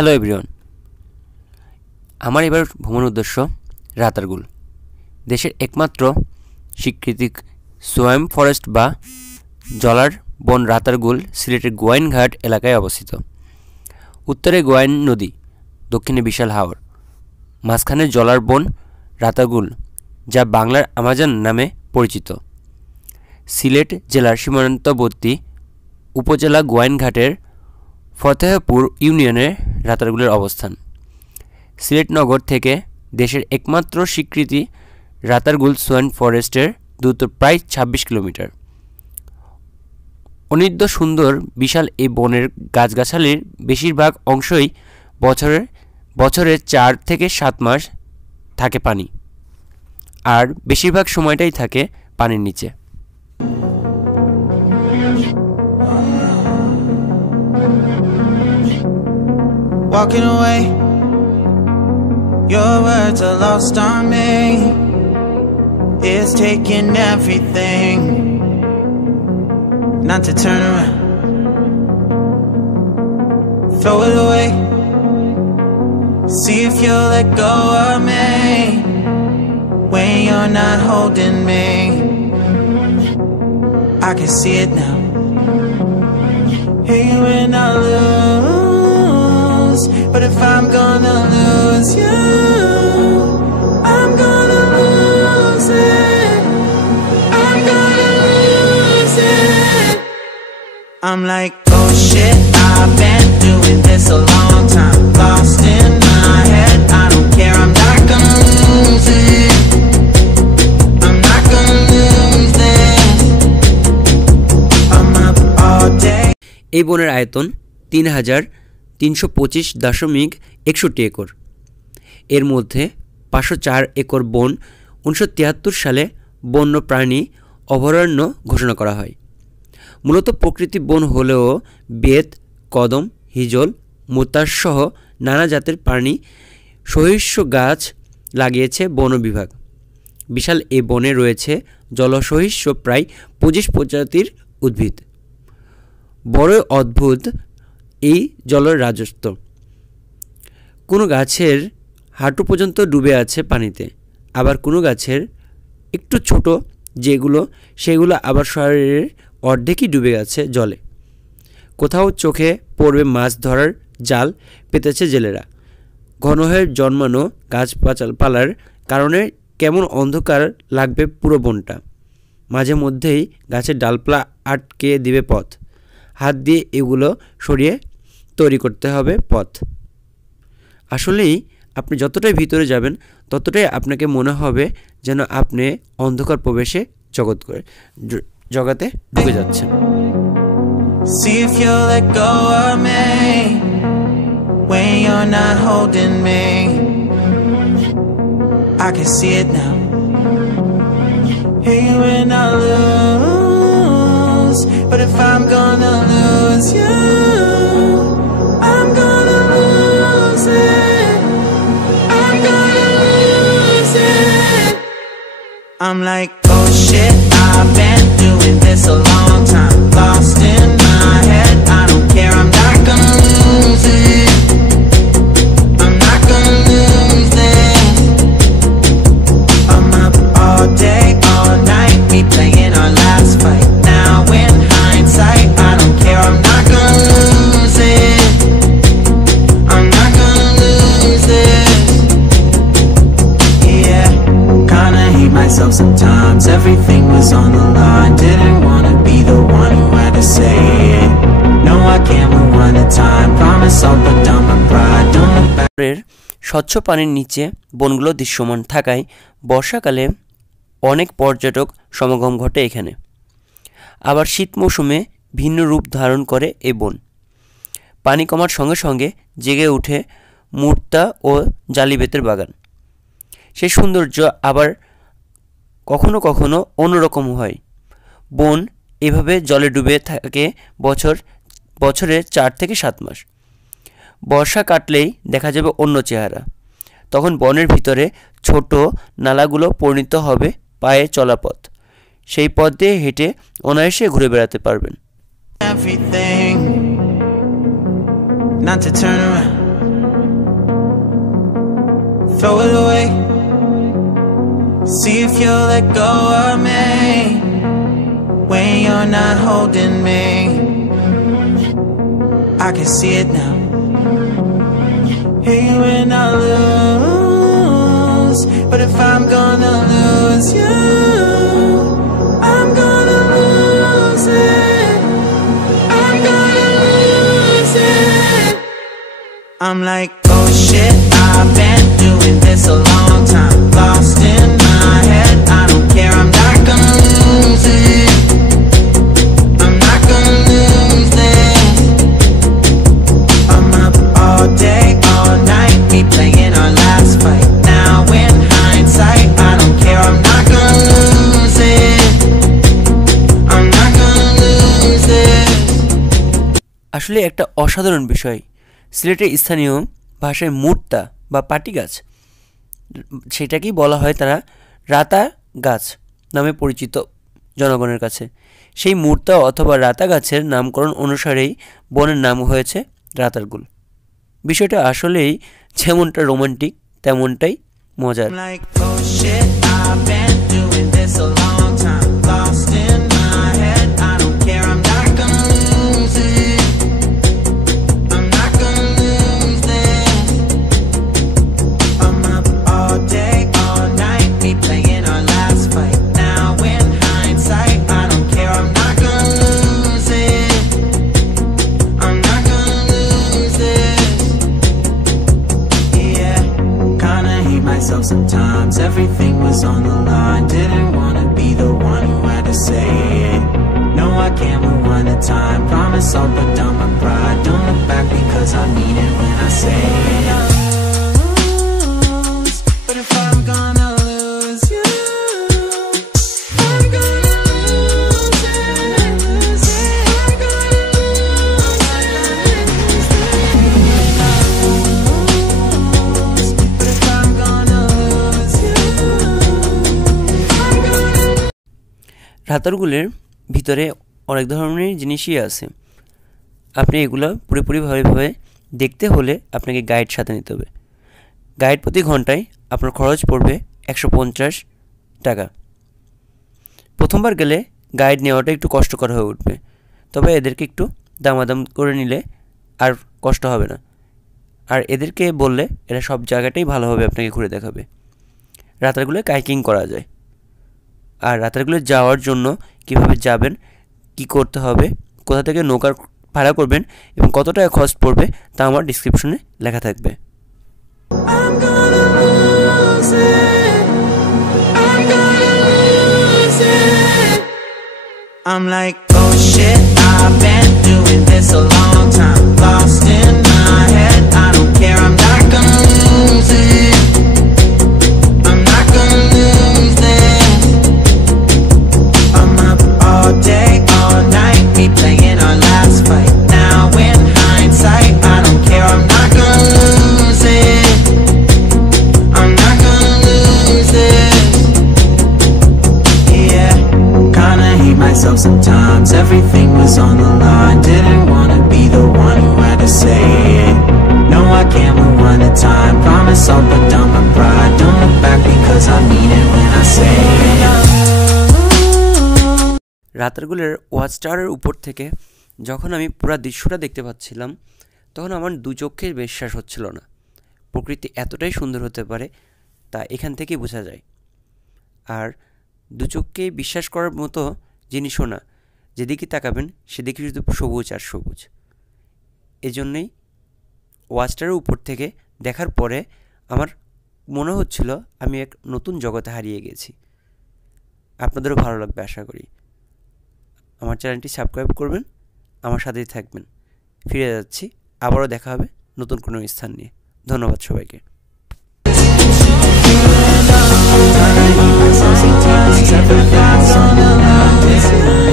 Hello everyone, আমার এবার ভ্রমণ উদ্দেশ্য রাতারগুল। দেশের একমাত্র স্বীকৃত সোয়াইম ফরেস্ট বা জলার বন রাতারগুল সিলেটের গোয়াইনঘাট এলাকায় অবস্থিত। উত্তরে গোয়াইন নদী, দক্ষিণে বিশাল হাওর, মাঝখানে জলার বন রাতারগুল, যা বাংলার আমাজন নামে পরিচিত। সিলেট জেলার সীমান্তবর্তী উপজেলা গোয়াইনঘাটের ফতেহপুর ইউনিয়নে রাতারগুলের অবস্থান। সিলেট নগর থেকে দেশের একমাত্র স্বীকৃতি রাতারগুল সোয়াইম ফরেস্টের দূরত্ব প্রায় ২৬ কিলোমিটার। অনিদ্য সুন্দর বিশাল এই বনের গাছগাছালির বেশিরভাগ অংশই বছরে ৪ থেকে ৭ মাস থাকে পানি, আর বেশিরভাগ সময়টাই থাকে পানির নিচে। Walking away, your words are lost on me. It's taking everything not to turn around, throw it away. See if you'll let go of me when you're not holding me. I can see it now. Hey, when I lose, but if I'm gonna lose you, I'm gonna lose it. I'm gonna lose it. I'm like, oh shit, I've been doing this a long time. Lost in my head, I don't care, I'm not gonna lose it. I'm not gonna lose this. I'm up all day. এই বনের আয়তন ৩,৩২৫.৬১ একর। এর মধ্যে ৫০৪ একর বন ১৯৭৩ সালে বন্যপ্রাণী অভয়ারণ্য ঘোষণা করা হয়। মূলত প্রকৃতি বন হলেও বেত, কদম, হিজল, মুতাসসহ নানা জাতের প্রাণী সহিষ্ণু গাছ লাগিয়েছে বন বিভাগ। বিশাল এ বনে রয়েছে জলসহিষ্ণু প্রায় ২৫ প্রজাতির উদ্ভিদ। বড়ই অদ্ভুত এই জলের রাজত্ব। কোনো গাছের হাঁটু পর্যন্ত ডুবে আছে পানিতে, আবার কোনো গাছের একটু ছোট সেগুলো আবার শরীরের অর্ধেকই ডুবে গেছে জলে। কোথাও চোখে পড়বে মাছ ধরার জাল পেতেছে জেলেরা। ঘন হয়ে জন্মানো গাছপালার কারণে কেমন অন্ধকার লাগবে পুরো বনটা। মাঝে মধ্যেই গাছের ডালপালা আটকে দিবে পথ। হাত দিয়ে এগুলো সরিয়ে তৈরি করতে হবে পথ। আসলেই আপনি যতটাই ভিতরে যাবেন ততটাই আপনাকে মনে হবে যেন আপনি অন্ধকার প্রবেশে জগতে ঢুকে যাচ্ছেন। See if you'll let go of me when you're not holding me. I can see it now. Hey, when I lose, but if I'm gonna lose you, I'm gonna lose it. I'm gonna lose it. I'm like, oh shit, I've been doing this a long time. Lost in my head, I don't care, I'm not gonna lose it. I'm not gonna lose this. I'm up all day, all night, we playing our last fight. Now in hindsight, I don't care, I'm not gonna lose it. I'm not gonna lose this. Yeah, kinda hate myself sometimes. Everything was on the line. Didn't wanna be the one who had to say it. No, I can't move one at a time. Promise I'll put down my pride. Don't look back. স্বচ্ছ পানির নিচে বনগুলো দৃশ্যমান থাকায় বর্ষাকালে অনেক পর্যটক সমাগম ঘটে এখানে। আবার শীত মৌসুমে ভিন্ন রূপ ধারণ করে এই বন। পানি কমার সঙ্গে সঙ্গে জেগে ওঠে মুর্তা ও জালিবেতের বাগান। সেই সৌন্দর্য আবার কখনো কখনো অন্যরকম হয়। বন এভাবে জলে ডুবে থাকে বছরে ৪ থেকে ৭ মাস। বর্ষা কাটলেই দেখা যাবে অন্য চেহারা। তখন বনের ভিতরে ছোট নালাগুলো পরিণত হবে পায়ে চলা পথ। সেই পথ দিয়ে হেঁটে অনায়াসে ঘুরে বেড়াতে পারবেন। Everything not to turn around, throw it away. See if you'll let go of me when you're not holding me. I can see it now. Hey, when I lose, but if I'm gonna lose you, I'm gonna lose it. I'm gonna lose it. I'm like, oh shit, I've been doing this a long time. Lost in my head, I don't care, I'm not gonna lose it. I'm not gonna lose this. I'm up all day, all night, we playing our last fight. Now in hindsight, I don't care, I'm not gonna lose it. I'm not gonna lose this. আসলে একটা অসাধারণ বিষয়, সিলেটের স্থানীয় ভাষায় মুর্তা বা পাটি গাছ, সেটাকেই বলা হয় তারা রাতা গাছ নামে পরিচিত জনগণের কাছে। সেই মুর্তা অথবা রাতা গাছের নামকরণ অনুসারেই বনের নাম হয়েছে রাতারগুল। বিষয়টা আসলেই যেমনটা রোমান্টিক তেমনটাই মজার। Like, oh shit, I've been doing this a long time. Lost in my head, I don't care, I'm not gonna lose it. I'm not gonna lose this. I'm up all day, all night, we playing our last fight. Now in hindsight, I don't care, I'm not gonna lose it. I'm not gonna lose this. Yeah, kinda hate myself sometimes. Everything was on the line. Didn't wanna be the one who had to say it. No, I can't move one at a time. Promise I'll put down my pride. Don't look back because I mean it when I say it. But if I'm gonna lose you, I'm gonna lose it. I'm gonna lose it. But if I'm gonna lose you, I'm gonna. রাতারগুলের ভিতরে অনেক ধরনের জিনিসই আছে। আপনি এগুলো পুরোপুরিভাবে দেখতে হলে আপনাকে গাইড সাথে নিতে হবে। গাইড প্রতি ঘন্টায় আপনার খরচ পড়বে 150 টাকা। প্রথমবার গেলে গাইড নেওয়াটা একটু কষ্টকর হয়ে উঠবে, তবে এদেরকে একটু দামাদাম করে নিলে আর কষ্ট হবে না। আর এদেরকে বললে এরা সব জায়গাটাই ভালোভাবে আপনাকে ঘুরে দেখাবে। রাতারগুলো কাইকিং করা যায়। আর রাতারগুলো যাওয়ার জন্য কিভাবে যাবেন, কি করতে হবে, কোথা থেকে নৌকার ভাড়া করবেন এবং কত টাকা খরচ পড়বে তা আমার ডেসক্রিপশনে লেখা থাকবে। I'm gonna lose it. I'm gonna lose it. I'm like, oh shit, I've been doing this a long time. Lost in my head, I don't care, I'm not gonna lose it. I'm not gonna lose this. I'm up all day, all night, we playing our last fight. Now in hindsight, I don't care, I'm not gonna lose it. I'm not gonna lose this. Yeah, kinda hate myself sometimes. Everything was on the line. Didn't wanna be the one who had to say it. No, I can't move one at a time. Promise I'll put down my pride. Don't look back because I mean it when I say it. রাতারগুলের watch টাওয়ারের উপর থেকে যখন আমি পুরো দৃশ্যটা দেখতে পাচ্ছিলাম, তখন আমার দু চোখে বিশ্বাস হচ্ছিল না। প্রকৃতি এতটাই সুন্দর হতে পারে তা এখান থেকেই বোঝা যায়। আর দু চোখকে বিশ্বাস করার মতো জিনিসও না, যেদিকে তাকাবেন সেদিকে শুধু সবুজ আর সবুজ। এজন্যই ওয়াচ টাওয়ারের উপর থেকে দেখার পরে আমার মনে হচ্ছিল আমি এক নতুন জগতে হারিয়ে গেছি। আপনাদেরও ভালো লাগবে আশা করি। আমার চ্যানেলটি সাবস্ক্রাইব করবেন, আমার সাথেই থাকবেন। ফিরে যাচ্ছি, আবারও দেখা হবে নতুন কোনো স্থান নিয়ে। ধন্যবাদ সবাইকে। Sometimes everything's on the line.